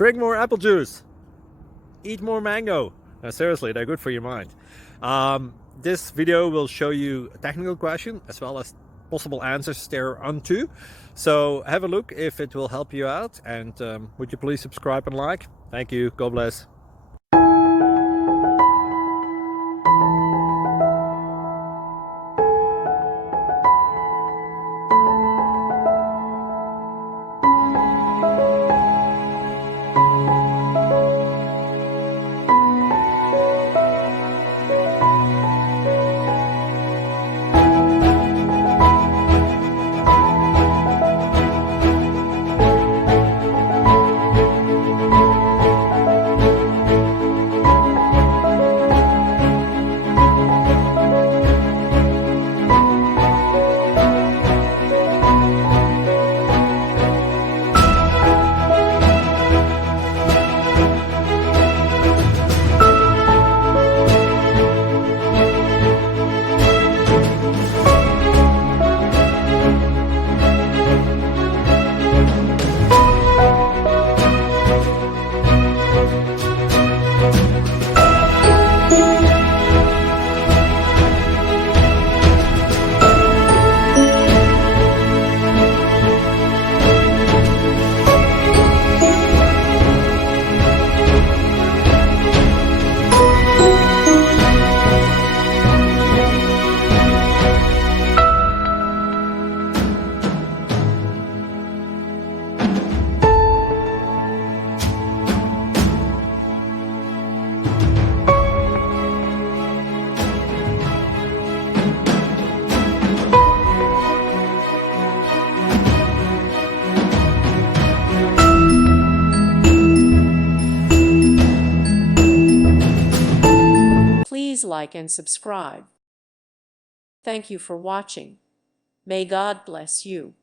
Drink more apple juice. Eat more mango. Seriously, they're good for your mind. This video will show you a technical question as well as possible answers thereunto. So have a look if it will help you out, and would you please subscribe and like? Thank you. God bless. Please like and subscribe. Thank you for watching. May God bless you.